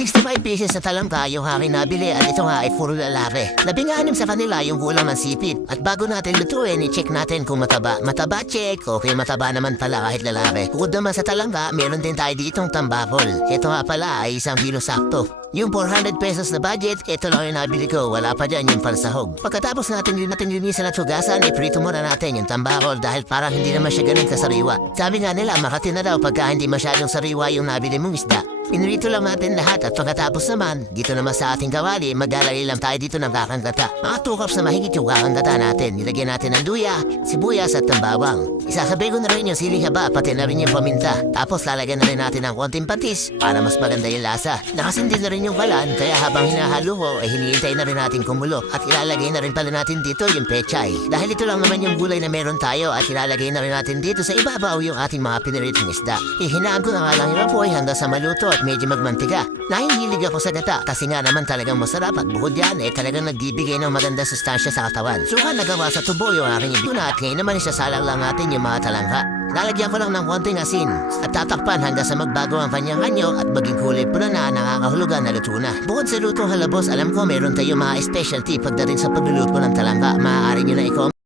65 pieces na talangka yung aking nabili at ito nga ay puro lalaki. 16 sa kanila yung kulang ng sipit. At bago natin lutuin, i-check natin kung mataba. Mataba check, okay mataba naman pala kahit lalaki. Bukod naman sa talangka, meron din tayo ditong tambakol. Ito nga pala ay 1 kilo sakto. Yung 400 pesos na budget, ito lang yung nabili ko. Wala pa dyan yung pansahog. Pagkatapos natin linisan at hugasan, iprito muna natin yung tambakol dahil parang hindi naman siya ganun kasariwa. Sabi nga nila, makati na daw pagka hindi masyadong sariwa yung nabili mong isda. Pinrito lang natin lahat at pagkatapos naman, dito naman sa ating kawali, maglalagay lang tayo dito ng kakanggata. Mga 2 cups na mahigit yung kakanggata natin. Nilagyan natin ng luya, sibuyas at tambawang. Isasabay ko na rin yung siling haba, pati na rin yung paminta. Tapos lalagyan na rin natin ng konting patis para mas maganda yung lasa. Nakasindi na rin yung kalan, kaya habang hinahalo ko, ay hinihintay na rin natin kumulo. At ilalagay na rin pala natin dito yung pechay. Dahil ito lang naman yung gulay na meron tayo at ilalagay na rin natin dito sa ibabaw yung ating mga piniritong isda. Ihinaan ko na nga lang yung apoy hanggang sa maluto at medyo magmantika. Nahihilig ako sa gata kasi nga naman talagang masarap at bukod yan talagang nagbibigay ng maganda sustansya sa katawan. Suka nagawa sa tubo yung aking ibuna at ngayon naman isasalang lang natin yung mga talangka. Lalagyan ko lang ng konting asin at tatakpan hanggang sa magbago ang kanyang anyo at maging kulay pula na nakakahulugan na luto na. Bukod sa lutong halabos, alam ko meron tayong mga specialty pagdating sa pagluluto ng talangka. Maaari nyo na i-comment